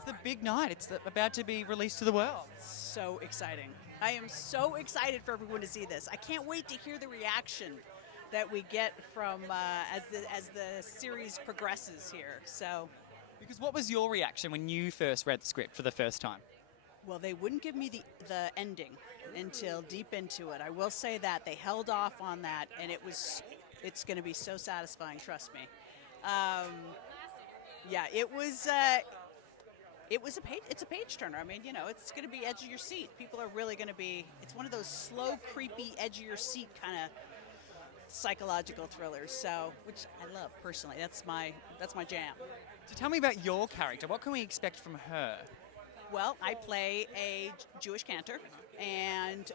it's the big night. It's about to be released to the world. So exciting. I am so excited for everyone to see this. I can't wait to hear the reaction that we get from as the series progresses here. So, Because what was your reaction when you first read the script for the first time? well, they wouldn't give me the ending until deep into it. I will say that they held off on that, and it's going to be so satisfying. Trust me. Yeah, it was. It's a page turner. I mean, it's going to be edge of your seat. People are really going to be. It's one of those slow, creepy, edge of your seat kind of psychological thrillers. So, which I love personally. That's my jam. So tell me about your character. What can we expect from her? Well, I play a Jewish cantor, and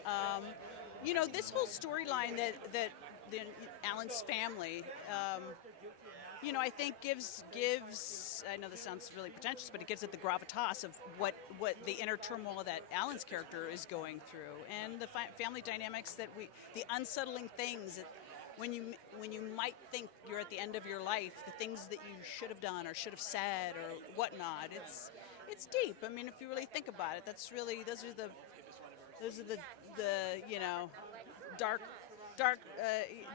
this whole storyline that Alan's family. I think gives. I know this sounds really pretentious, but it gives it the gravitas of what the inner turmoil that Alan's character is going through, and the family dynamics the unsettling things that when you might think you're at the end of your life, the things that you should have done or should have said or whatnot. It's deep. I mean, if you really think about it, those are the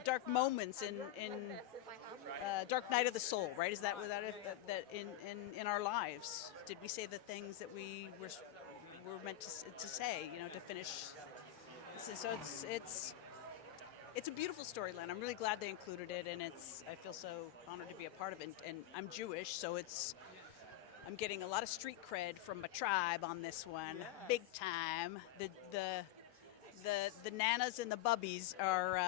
dark moments in dark night of the soul, right? Is that that in our lives? Did we say the things that we were meant to say? To finish. So it's a beautiful storyline. I'm really glad they included it, and I feel so honored to be a part of it. And I'm Jewish, so I'm getting a lot of street cred from my tribe on this one, big time. The nanas and the bubbies are.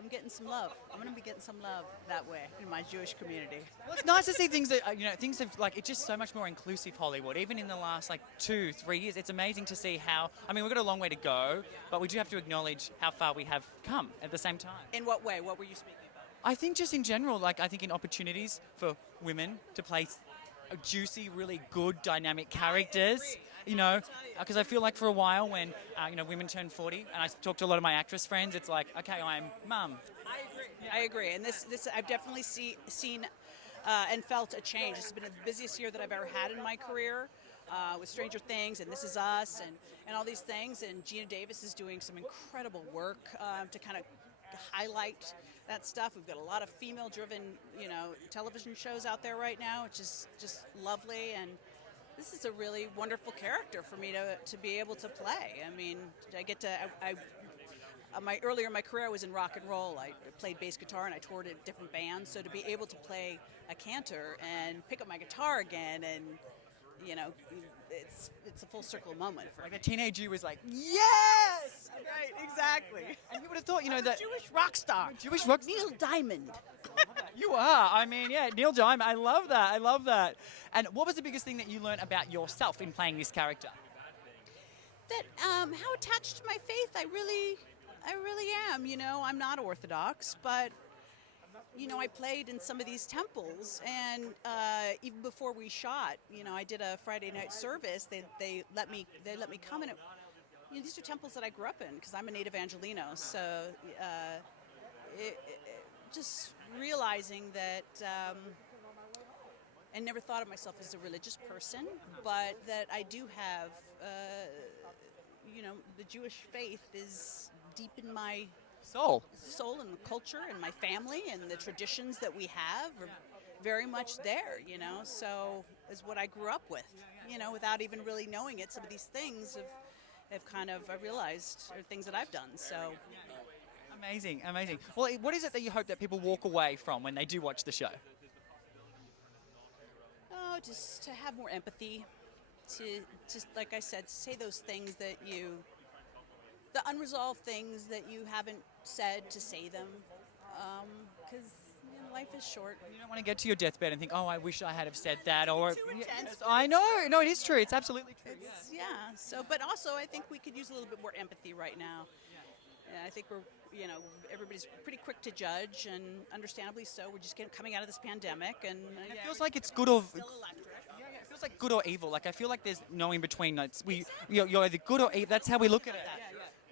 I'm getting some love. I'm going to be getting some love that way in my Jewish community. Well, it's nice to see things that things have it's just so much more inclusive Hollywood. Even in the last 2-3 years, it's amazing to see how. I mean, we've got a long way to go, but we do have to acknowledge how far we have come at the same time. In what way? What were you speaking about? I think just in general, I think in opportunities for women to play juicy, really good, dynamic characters. Because I feel like for a while when women turn 40, and I talk to a lot of my actress friends, it's like, okay, I'm mum. I agree, and this I've definitely seen and felt a change. It's been the busiest year that I've ever had in my career. With Stranger Things and This Is Us and all these things, and Gina Davis is doing some incredible work to kind of highlight that stuff. We've got a lot of female-driven, television shows out there right now, which is just lovely, and this is a really wonderful character for me to be able to play. I mean, I get to. Earlier in my career, I was in rock and roll. I played bass guitar and I toured at different bands. So to be able to play a cantor and pick up my guitar again and it's a full circle moment. For a teenage you was like, yes! Right, exactly. And you would have thought, that Jewish rock star. Jewish rock star. Neil Diamond. You are. I mean, yeah, Neil Diamond. I love that. And what was the biggest thing that you learned about yourself in playing this character? That how attached to my faith I really am. I'm not Orthodox, but I played in some of these temples, and even before we shot, I did a Friday night service. They let me come in. These are temples that I grew up in because I'm a native Angelino. So just realizing that I never thought of myself as a religious person, but that I do have, the Jewish faith is deep in my soul and the culture and my family, and the traditions that we have are very much there, so is what I grew up with, without even really knowing it. Some of these things have kind of, I realized, are things that I've done, so. Amazing. Well, what is it that you hope that people walk away from when they do watch the show? Oh, just to have more empathy, to like I said, say those things that the unresolved things that you haven't said, to say them, because life is short. You don't want to get to your deathbed and think, oh, I wish I had have said that, or too intense. I know, no, it is true. It's absolutely true. So, but also I think we could use a little bit more empathy right now. And I think we're, everybody's pretty quick to judge, and understandably so. We're just coming out of this pandemic, and it feels like it's good or still electric. It feels like good or evil. I feel like there's no in between. You're either good or evil. That's how we look at it.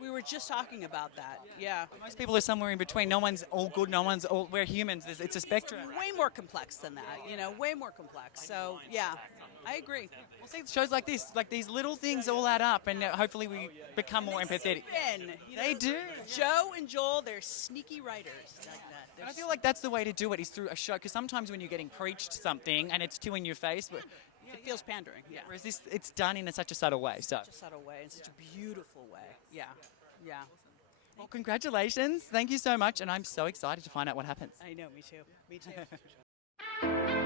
We were just talking about that. Yeah. Most people are somewhere in between. No one's all good. No one's all. We're humans. It's a spectrum. Way more complex than that, way more complex. So, yeah, I agree. Well, see, shows like this, like these little things all add up, and hopefully we become more empathetic. They do. Joe and Joel, they're sneaky writers like that. And I feel like that's the way to do it, is through a show. Because sometimes when you're getting preached something and it's too in your face, but It feels pandering, yeah. whereas this, it's done in such a subtle way. So, Such a subtle way, in such a beautiful way. Yeah, yeah. well, congratulations. Thank you so much, and I'm so excited to find out what happens. I know, me too. Me too.